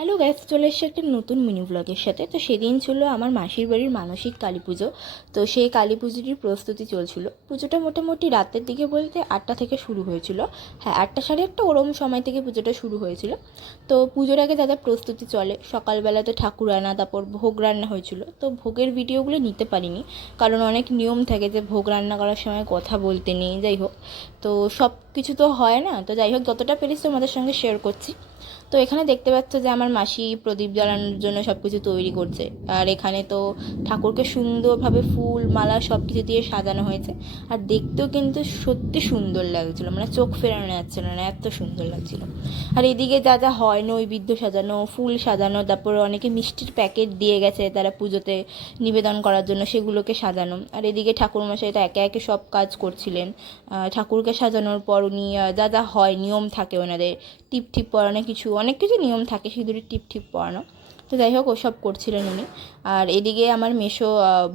Hello guys, চলে এসেছে একটা নতুন মিনি ব্লগের সাথে। তো সেদিন ছিল আমার মাসির বাড়ির মানসিক কালী পুজো। তো সেই কালী পুজোটির প্রস্তুতি চলছিল। পুজোটা মোটামুটি রাতের দিকে বলতে 8টা থেকে শুরু হয়েছিল। হ্যাঁ, 8টা সাড়ে 8টা ওরম সময় থেকে পুজোটা শুরু হয়েছিল। তো পুজোর আগে যা যা প্রস্তুতি চলে, সকালবেলাতে ঠাকুর আনা, তারপর ভোগ রান্না হয়েছিল। তো ভোগের ভিডিওগুলো নিতে পারিনি, কারণ অনেক নিয়ম থাকে যে ভোগ রান্না করার সময় কথা বলতে নেই। যাই হোক, তো সব কিছু তো হয় না। তো যাই হোক, যতটা পেরেছি তোমাদের সঙ্গে শেয়ার করছি। তো এখানে দেখতে পাচ্ছ যে আমার মাসি প্রদীপ জ্বালানোর জন্য সব কিছু তৈরি করছে। আর এখানে তো ঠাকুরকে সুন্দরভাবে ফুল মালা সব কিছু দিয়ে সাজানো হয়েছে। আর দেখতেও কিন্তু সত্যি সুন্দর লাগছিলো, মানে চোখ ফেরানো যাচ্ছিল না, এত সুন্দর লাগছিল। আর এদিকে যা যা হয়, নৈবেদ্য সাজানো, ফুল সাজানো, তারপরে অনেকে মিষ্টির প্যাকেট দিয়ে গেছে তারা পুজোতে নিবেদন করার জন্য, সেগুলোকে সাজানো। আর এদিকে ঠাকুরমশাই তো একে একে সব কাজ করছিলেন। ঠাকুরকে সাজানোর পর উনি যা যা হয় নিয়ম থাকে ওনাদের, টিপ টিপ পরানো, অনেক কিছু নিয়ম থাকে, সিঁদুরে টিপ টিপ পরানো। তো যাই হোক, ওসব করছিলেন উনি। আর এদিকে আমার মেসো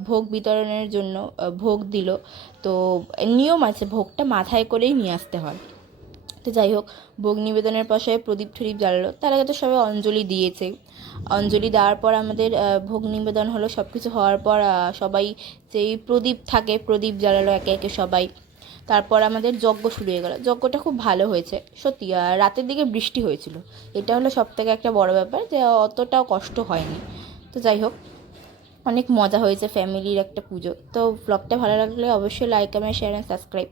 ভোগ বিতরণের জন্য ভোগ দিল। তো নিয়ম আছে, ভোগটা মাথায় করেই নিয়ে আসতে হয়। তো যাই হোক, ভোগ নিবেদনের পর সবাই প্রদীপ ঠদীপ জ্বালালো। তার আগে তো সবাই অঞ্জলি দিয়েছে। অঞ্জলি দেওয়ার পর আমাদের ভোগ নিবেদন হলো। সব কিছু হওয়ার পর সবাই যেই প্রদীপ থাকে, প্রদীপ জ্বালালো একে একে সবাই। তারপর আমাদের যজ্ঞ শুরু হয়ে গেল। যজ্ঞটা খুব ভালো হয়েছে সত্যি। আর রাতের দিকে বৃষ্টি হয়েছিল, এটা হলো সবথেকে একটা বড় ব্যাপার, যে অতটাও কষ্ট হয়নি। তো যাই হোক, অনেক মজা হয়েছে, ফ্যামিলির একটা পুজো। তো ব্লগটা ভালো লাগলে অবশ্যই like, comment, share and subscribe.